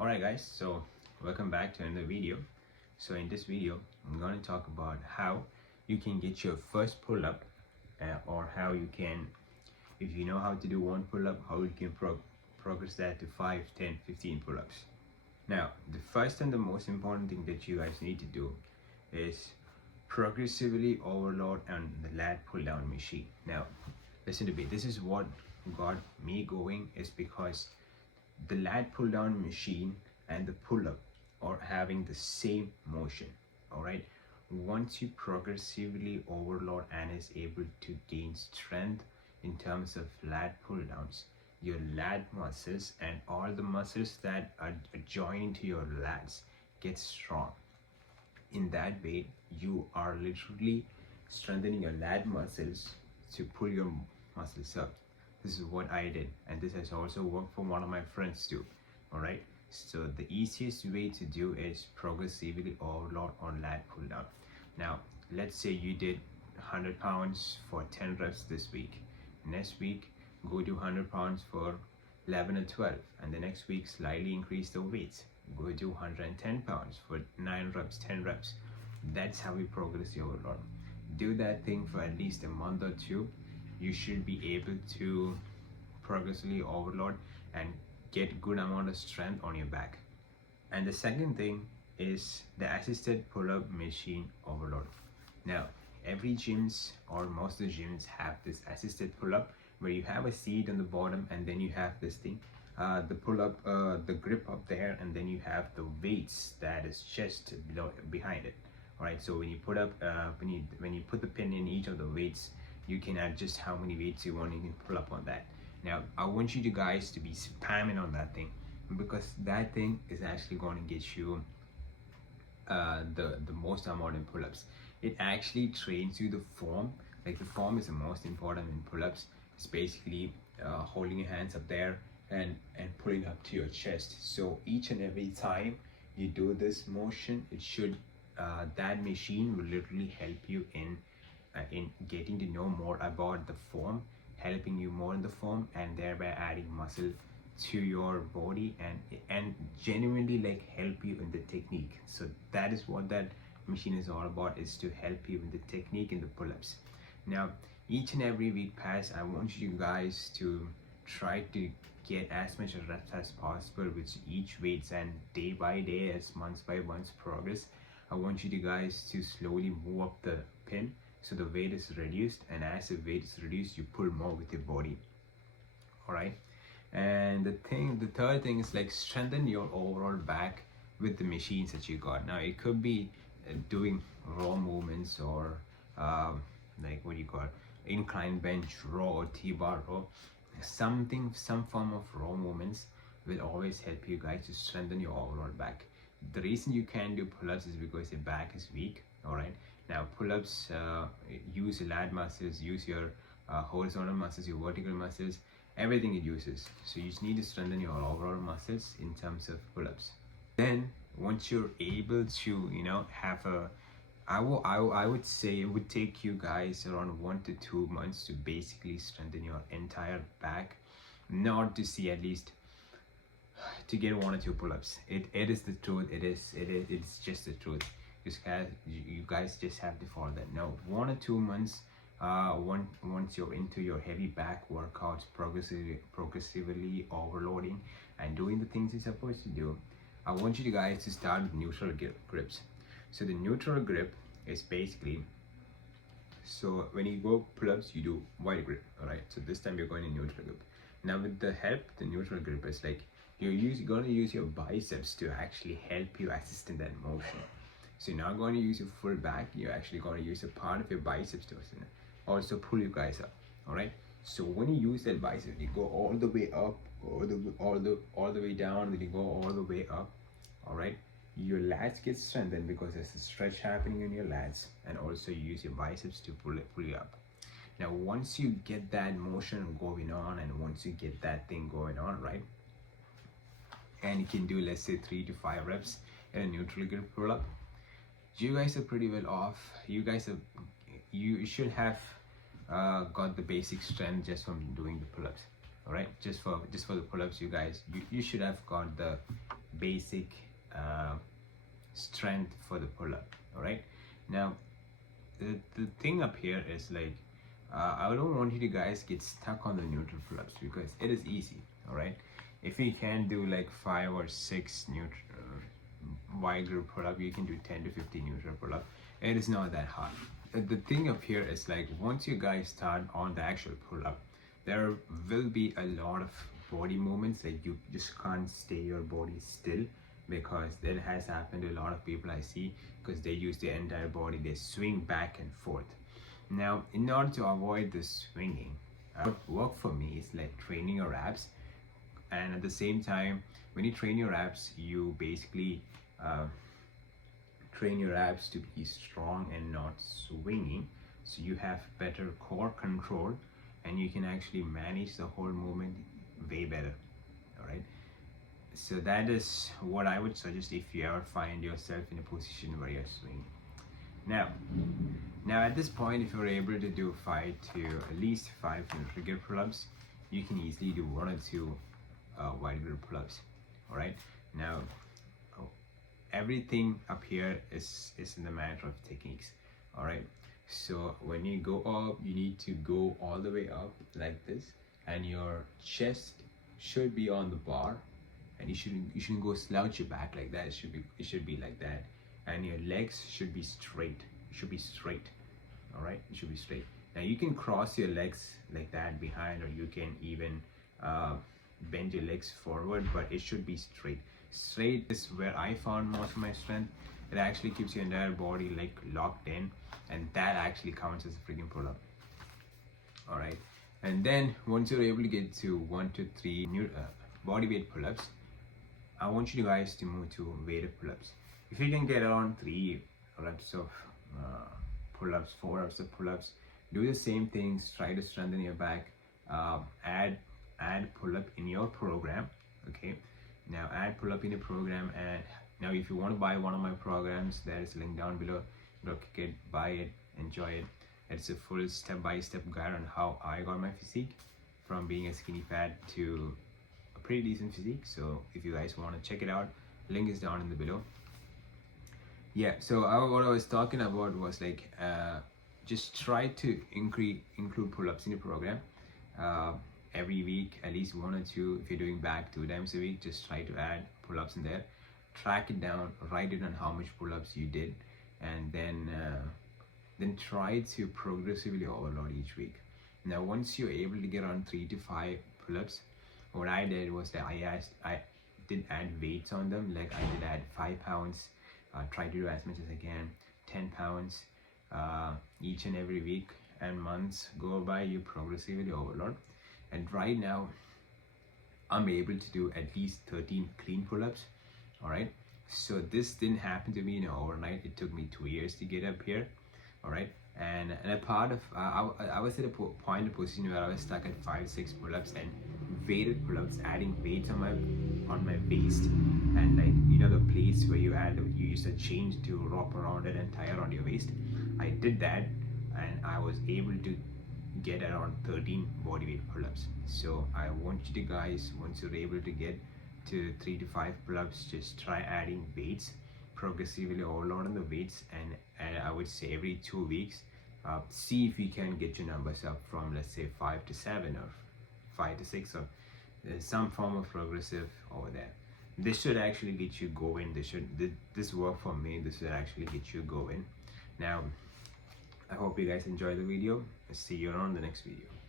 Alright guys, so welcome back to another video. So in this video, I'm going to talk about how you can get your first pull-up or how you can, if you know how to do one pull-up, how you can progress that to 5, 10, 15 pull-ups. Now, the first and the most important thing that you guys need to do is progressively overload on the lat pull-down machine. Now, listen to me, this is what got me going is because the lat pull down machine and the pull up are having the same motion. All right, once you progressively overload and is able to gain strength in terms of lat pull downs, your lat muscles and all the muscles that are joined to your lats get strong. In that way, you are literally strengthening your lat muscles to pull your muscles up. This is what I did, and this has also worked for one of my friends too. All right, so the easiest way to do is progressively overload on lat pull down. Now let's say you did 100 pounds for 10 reps this week. Next week go do 100 pounds for 11 or 12, and the next week slightly increase the weights, go do 110 pounds for 9 reps, 10 reps. That's how we progress your overload. Do that thing for at least a month or two. You should be able to progressively overload and get good amount of strength on your back. And the second thing is the assisted pull-up machine overload. Now every gyms or most of the gyms have this assisted pull-up where you have a seat on the bottom and then you have this thing, the pull-up, the grip up there, and then you have the weights that is just behind it. All right, so when you put up when you put the pin in each of the weights, you can adjust how many weights you want. You can pull up on that. Now I want you guys to be spamming on that thing, because that thing is actually going to get you the most amount in pull-ups. It actually trains you the form. Like the form is the most important in pull-ups. It's basically holding your hands up there and pulling up to your chest. So each and every time you do this motion, it should that machine will literally help you in getting to know more about the form, helping you more in the form, and thereby adding muscle to your body and genuinely like help you in the technique. So that is what that machine is all about, is to help you in the technique in the pull-ups. Now each and every week pass, I want you guys to try to get as much reps as possible with each weights, and day by day, as months by months progress, I want you guys to slowly move up the pin so the weight is reduced, and as the weight is reduced, you pull more with your body. All right, and the third thing is like strengthen your overall back with the machines that you got. Now it could be doing raw movements or like what you call incline bench row or T-bar row, some form of raw movements will always help you guys to strengthen your overall back. The reason you can't do pull-ups is because your back is weak. All right, now pull-ups use your lat muscles, use your horizontal muscles, your vertical muscles, everything it uses. So you just need to strengthen your overall muscles in terms of pull-ups. Then once you're able to have a I would say it would take you guys around 1 to 2 months to basically strengthen your entire back, not to see at least to get 1 or 2 pull-ups. It is the truth. It's just the truth. You guys just have to follow that. Now 1 or 2 months, once you're into your heavy back workouts, progressively overloading and doing the things you're supposed to do, I want you guys to start with neutral grips. So the neutral grip is basically, so when you go pull-ups, you do wide grip. All right, so this time you're going in neutral grip. Now with the neutral grip is like you're going to use your biceps to actually help you assist in that motion. So you're not going to use your full back, you're actually going to use a part of your biceps to also pull you guys up. All right, so when you use that bicep, you go all the way up, all the way down, then you go all the way up. All right, your lats get strengthened because there's a stretch happening in your lats, and also you use your biceps to pull you up. Now once you get that motion going on, and once you get that thing going on, right, and you can do, let's say, 3 to 5 reps in a neutral grip pull-up, you guys are pretty well off. You should have got the basic strength just from doing the pull-ups. All right, just for the pull-ups, you should have got the basic uh, strength for the pull-up. All right, now the thing up here is like I don't want you to guys get stuck on the neutral pull-ups because it is easy. All right, if you can do like 5 or 6 neutral wide grip pull-up, you can do 10 to 15 neutral pull-up. It is not that hard. The thing up here is like once you guys start on the actual pull-up, there will be a lot of body movements. Like you just can't stay your body still, because that has happened to a lot of people I see, because they use their entire body, they swing back and forth. Now in order to avoid this swinging, what work for me is like training your abs, and at the same time when you train your abs, you basically train your abs to be strong and not swinging, so you have better core control and you can actually manage the whole movement way better. All right, so that is what I would suggest if you ever find yourself in a position where you're swinging. Now at this point, if you're able to do 5 to at least 5 neutral grip pull-ups, you can easily do 1 or 2 wide grip pull-ups. All right, now everything up here is in the matter of techniques. All right, so when you go up, you need to go all the way up like this, and your chest should be on the bar, and you shouldn't go slouch your back like that. It should be like that, and your legs should be straight. It should be straight. All right, it should be straight. Now you can cross your legs like that behind, or you can even bend your legs forward, but it should be straight. Straight is where I found most of my strength. It actually keeps your entire body like locked in, and that actually counts as a freaking pull-up. All right, and then once you're able to get to 1 to 3 new body weight pull-ups, I want you guys to move to weighted pull-ups. If you can get around 3 reps of pull-ups, 4 reps of pull-ups, do the same things. Try to strengthen your back. Add pull-up in your program. Okay, now add pull-up in your program, and now if you want to buy one of my programs, there is a link down below. Look it, buy it, enjoy it. It's a full step-by-step guide on how I got my physique from being a skinny fat to a pretty decent physique. So if you guys want to check it out, link is down in the below. Yeah, so what I was talking about was like just try to include pull-ups in your program every week, at least 1 or 2. If you're doing back 2 times a week, just try to add pull-ups in there. Track it down, write it on how much pull-ups you did, and then try to progressively overload each week. Now once you're able to get on 3 to 5 pull-ups, what I did was that I did add weights on them. Like I did add 5 pounds, try to do as much as I can, 10 pounds each and every week, and months go by, you progressively overload. And right now I'm able to do at least 13 clean pull-ups. All right, so this didn't happen to me overnight. It took me 2 years to get up here. All right, and a part of I was at a point, a position where I was stuck at 5-6 pull-ups and weighted pull-ups, adding weights on my waist, and like, you know, the place where you use a chain to wrap around it and tie around your waist. I did that, and I was able to get around 13 bodyweight pull-ups. So I want you to guys, once you're able to get to 3 to 5 pull-ups, just try adding weights, progressively overload on the weights, and I would say every 2 weeks, see if you can get your numbers up from, let's say, 5 to 7 or 5 to 6, or some form of progressive over there. This should actually get you going. This work for me. This should actually get you going. Now I hope you guys enjoy the video. See you on the next video.